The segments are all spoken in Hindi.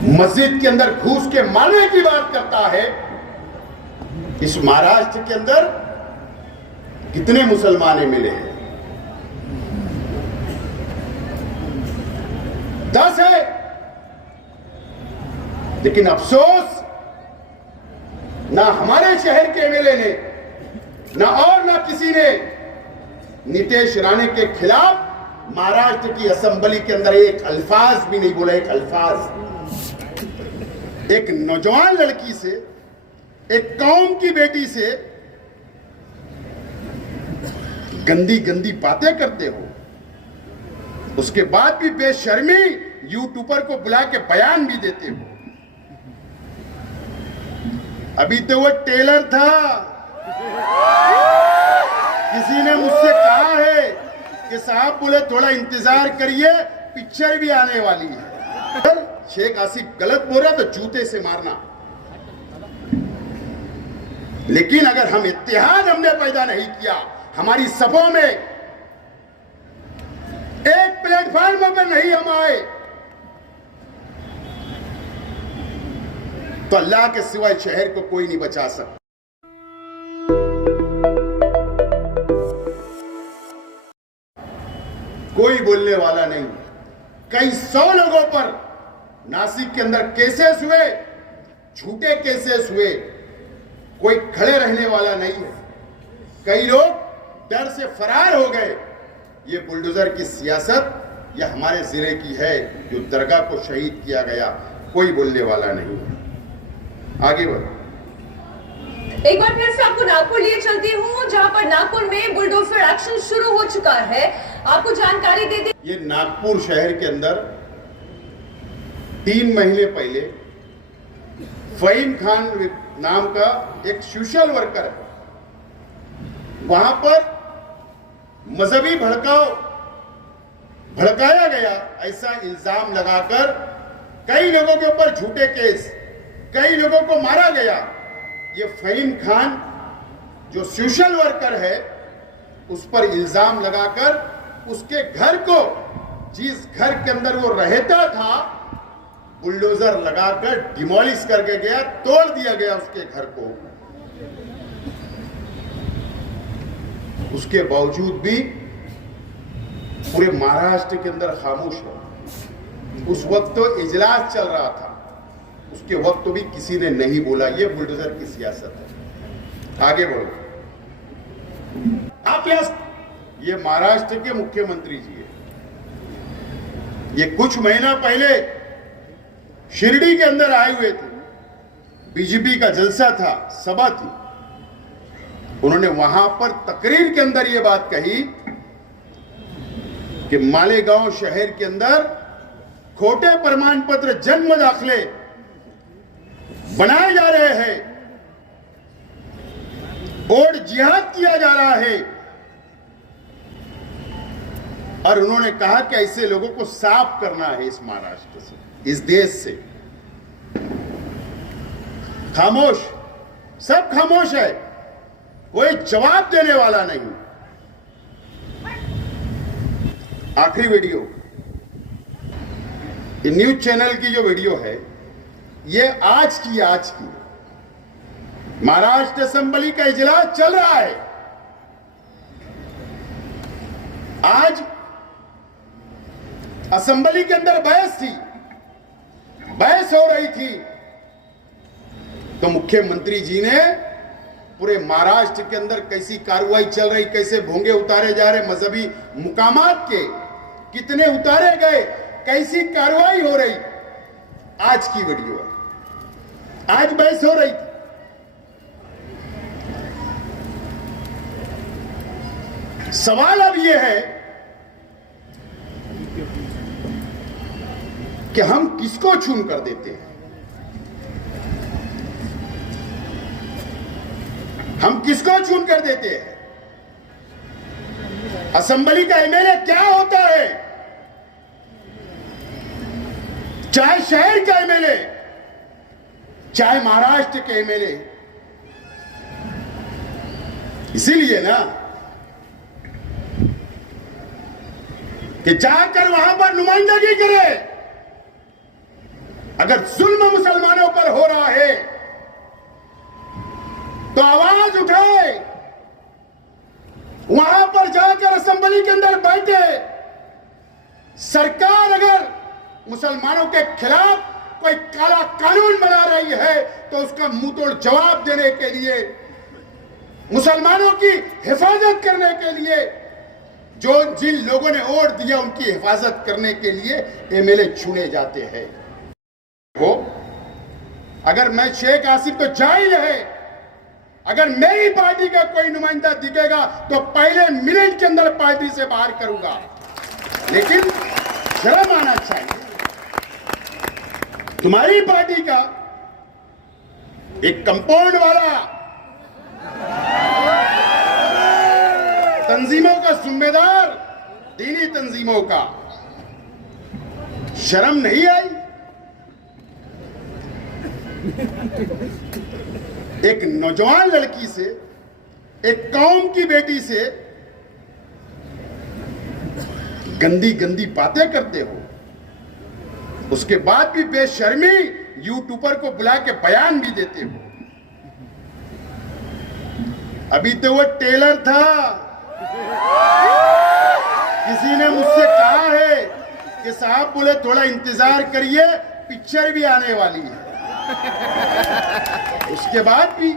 मस्जिद के अंदर घुस के मारने की बात करता है। इस महाराष्ट्र के अंदर कितने मुसलमान मिले हैं? 10 है। लेकिन अफसोस, ना हमारे शहर के एमएलए ने, ना और ना किसी ने नीतीश राणे के खिलाफ महाराष्ट्र की असेंबली के अंदर एक अल्फाज भी नहीं बोला। एक अल्फाज एक नौजवान लड़की से, एक कौम की बेटी से गंदी गंदी बातें करते हो, उसके बाद भी बेशर्मी यूट्यूबर को बुला के बयान भी देते हो। अभी तो वो टेलर था। किसी ने मुझसे कहा है कि साहब बोले थोड़ा इंतजार करिए, पिक्चर भी आने वाली है। शेख आसिफ गलत बोल रहा तो जूते से मारना। लेकिन अगर हम इत्तेहाद हमने पैदा नहीं किया, हमारी सभा में एक प्लेटफॉर्म पर नहीं हम आए, तो अल्लाह के सिवाय शहर को कोई नहीं बचा सकता। कोई बोलने वाला नहीं। कई 100 लोगों पर नासिक के अंदर केसेस हुए, झूठे केसेस हुए, कोई खड़े रहने वाला नहीं है। कई लोग डर से फरार हो गए। ये बुलडोजर की सियासत या हमारे जिले की है, जो दरगाह को शहीद किया गया, कोई बोलने वाला नहीं है। आगे बढ़ो। एक बार फिर से आपको नागपुर लिए चलती हूँ, जहां पर नागपुर में बुलडोजर एक्शन शुरू हो चुका है। आपको जानकारी दे दी। ये नागपुर शहर के अंदर 3 महीने पहले फहीम खान नाम का एक सोशल वर्कर है, वहां पर मजहबी भड़काया गया, ऐसा इल्जाम लगाकर कई लोगों के ऊपर झूठे केस, कई लोगों को मारा गया। ये फहीम खान जो सोशल वर्कर है, उस पर इल्जाम लगाकर उसके घर को, जिस घर के अंदर वो रहता था, बुलडोजर लगाकर डिमोलिश करके गया, तोड़ दिया गया उसके घर को। उसके बावजूद भी पूरे महाराष्ट्र के अंदर खामोश है। उस वक्त तो इजलास चल रहा था, उसके वक्त तो भी किसी ने नहीं बोला। ये बुलडोजर की सियासत है। आगे बढ़ो। आप ये महाराष्ट्र के मुख्यमंत्री जी है। ये कुछ महीना पहले शिरडी के अंदर आए हुए थे। बीजेपी का जलसा था, सभा थी। उन्होंने वहां पर तकरीर के अंदर यह बात कही कि मालेगांव शहर के अंदर खोटे प्रमाण पत्र जन्म दाखिले बनाए जा रहे हैं और जिहाद किया जा रहा है। और उन्होंने कहा कि ऐसे लोगों को साफ करना है इस महाराष्ट्र से, इस देश से। खामोश, सब खामोश है, कोई जवाब देने वाला नहीं। आखिरी वीडियो, ये न्यूज चैनल की जो वीडियो है, ये आज की महाराष्ट्र असेंबली का इजलास चल रहा है। आज असेंबली के अंदर बहस हो रही थी, तो मुख्यमंत्री जी ने पूरे महाराष्ट्र के अंदर कैसी कार्रवाई चल रही, कैसे भोंगे उतारे जा रहे, मजहबी मुकामात के कितने उतारे गए, कैसी कार्रवाई हो रही, आज की वीडियो है। आज बहस हो रही थी। सवाल अब यह है कि हम किसको चुन कर देते हैं, हम किसको चुन कर देते हैं। असेंबली का एमएलए क्या होता है, चाहे शहर का एमएलए, चाहे महाराष्ट्र के एमएलए। इसीलिए ना कि जाकर वहां पर नुमाइंदगी करे, अगर जुल्म मुसलमानों पर हो रहा है तो आवाज उठाए, वहां पर जाकर असेंबली के अंदर बैठे। सरकार अगर मुसलमानों के खिलाफ कोई काला कानून बना रही है तो उसका मुंहतोड़ जवाब देने के लिए, मुसलमानों की हिफाजत करने के लिए, जो जिन लोगों ने वोट दिया उनकी हिफाजत करने के लिए एमएलए चुने जाते हैं। वो अगर मैं शेख आसिफ तो जाहिल है, अगर मेरी पार्टी का कोई नुमाइंदा दिखेगा तो पहले मिनट के अंदर पार्टी से बाहर करूंगा। लेकिन शर्म आना चाहिए। तुम्हारी पार्टी का एक कंपाउंड वाला तंजीमों का जिम्मेदार, दीनी तंजीमों का, शर्म नहीं आई? एक नौजवान लड़की से, एक कौम की बेटी से गंदी गंदी बातें करते हो, उसके बाद भी बेशर्मी यूट्यूबर को बुला के बयान भी देते हो। अभी तो वो टेलर था, किसी ने मुझसे कहा है कि साहब बोले थोड़ा इंतजार करिए, पिक्चर भी आने वाली है। उसके बाद भी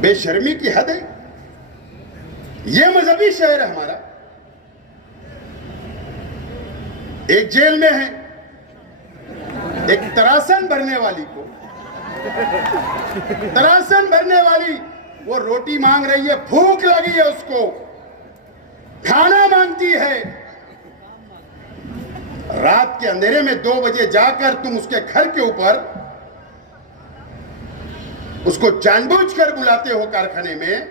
बेशर्मी की हद है। यह मजहबी शहर है हमारा। एक जेल में है, एक तरासन भरने वाली को, तरासन भरने वाली वो रोटी मांग रही है, भूख लगी है, उसको खाना मांगती है। रात के अंधेरे में 2 बजे जाकर तुम उसके घर के ऊपर उसको जानबूझकर बुलाते हो कारखाने में।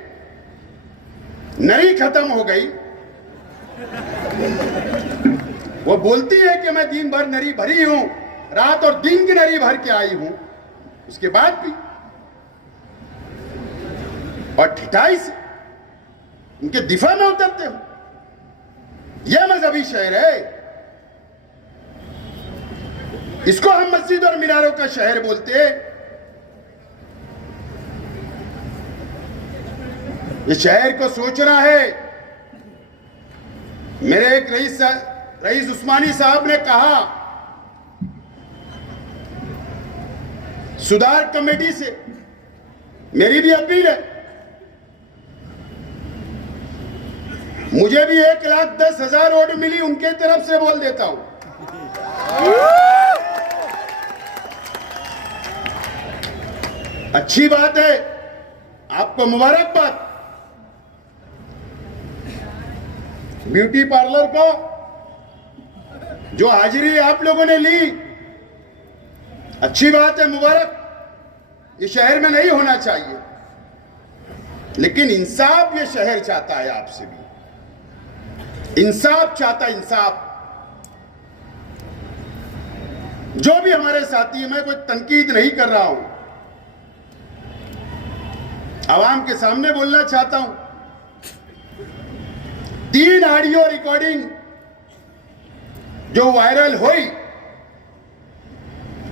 नरी खत्म हो गई, वो बोलती है कि मैं दिन भर नरी भरी हूं, रात और दिन की नरी भर के आई हूं। उसके बाद भी और ठिठाई से उनके दिफा में उतरते हो। यह मजहबी शहर है। इसको हम मस्जिद और मीनारों का शहर बोलते हैं। ये शहर को सोचना है। मेरे एक रईस उस्मानी साहब ने कहा, सुधार कमेटी से मेरी भी अपील है, मुझे भी 1,10,000 वोट मिली, उनके तरफ से बोल देता हूं। अच्छी बात है, आपको मुबारकबाद। ब्यूटी पार्लर को जो हाजिरी आप लोगों ने ली, अच्छी बात है, मुबारक। ये शहर में नहीं होना चाहिए, लेकिन इंसाफ ये शहर चाहता है, आपसे भी इंसाफ चाहता है, इंसाफ। जो भी हमारे साथी, मैं कोई तनकीद नहीं कर रहा हूं, आवाम के सामने बोलना चाहता हूं। 3 ऑडियो रिकॉर्डिंग जो वायरल हुई,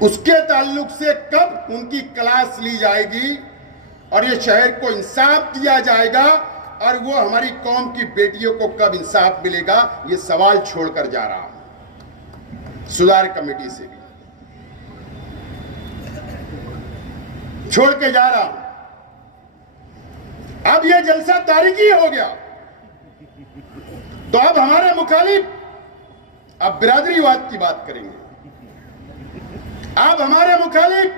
उसके ताल्लुक से कब उनकी क्लास ली जाएगी और ये शहर को इंसाफ दिया जाएगा, और वो हमारी कौम की बेटियों को कब इंसाफ मिलेगा, ये सवाल छोड़कर जा रहा हूं। सुधार कमेटी से भी छोड़ के जा रहा हूं। अब यह जलसा तारीखी हो गया, तो अब हमारे मुखालिफ अब बिरादरीवाद की बात करेंगे। अब हमारे मुखालिफ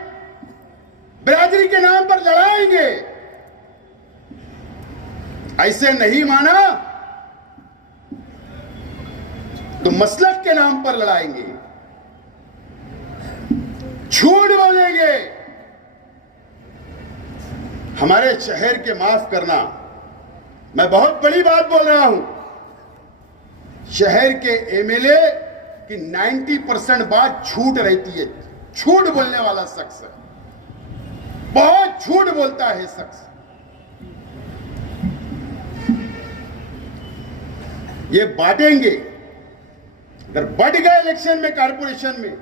बिरादरी के नाम पर लड़ाएंगे। ऐसे नहीं माना तो मसलक के नाम पर लड़ाएंगे, झूठ बोलेंगे। हमारे शहर के, माफ करना, मैं बहुत बड़ी बात बोल रहा हूं, शहर के एमएलए की 90% बात झूठ रहती है। झूठ बोलने वाला शख्स है, बहुत झूठ बोलता है शख्स। ये बांटेंगे, अगर बढ़ गए इलेक्शन में, कारपोरेशन में,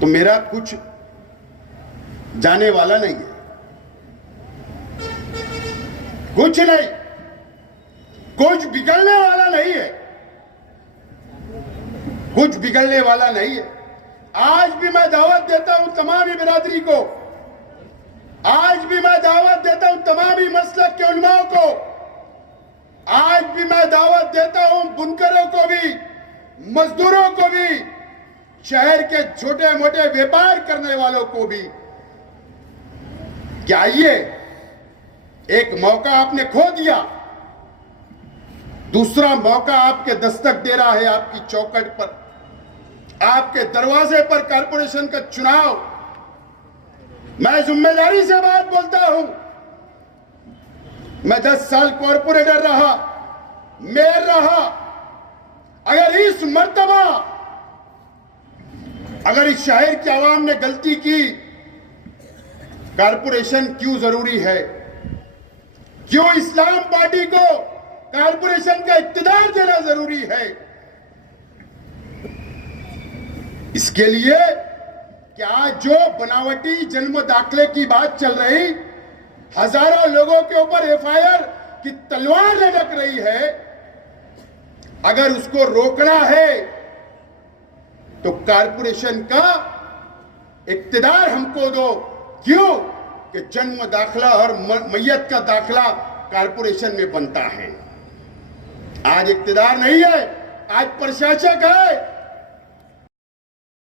तो मेरा कुछ जाने वाला नहीं है, कुछ नहीं, कुछ बिगड़ने वाला नहीं है, कुछ बिगड़ने वाला नहीं है। आज भी मैं दावत देता हूं तमामी बिरादरी को, आज भी मैं दावत देता हूं तमामी मसलक के उलमाओं को, आज भी मैं दावत देता हूं बुनकरों को भी, मजदूरों को भी, शहर के छोटे मोटे व्यापार करने वालों को भी कि आइए, एक मौका आपने खो दिया, दूसरा मौका आपके दस्तक दे रहा है, आपकी चौखट पर, आपके दरवाजे पर कारपोरेशन का चुनाव। मैं जिम्मेदारी से बात बोलता हूं, मैं 10 साल कॉर्पोरेटर रहा, मेयर रहा। अगर इस मर्तबा अगर इस शहर की आवाम ने गलती की, कारपोरेशन क्यों जरूरी है, क्यों इस्लाम पार्टी को कारपोरेशन का इक्तिदार देना जरूरी है? इसके लिए कि आज जो बनावटी जन्म दाखिले की बात चल रही, हजारों लोगों के ऊपर एफआईआर की तलवार लटक रही है, अगर उसको रोकना है तो कारपोरेशन का इक्तिदार हमको दो। क्यों? कि जन्म दाखिला और मैयत का दाखिला कारपोरेशन में बनता है। आज इक्तिदार नहीं है, आज प्रशासक है,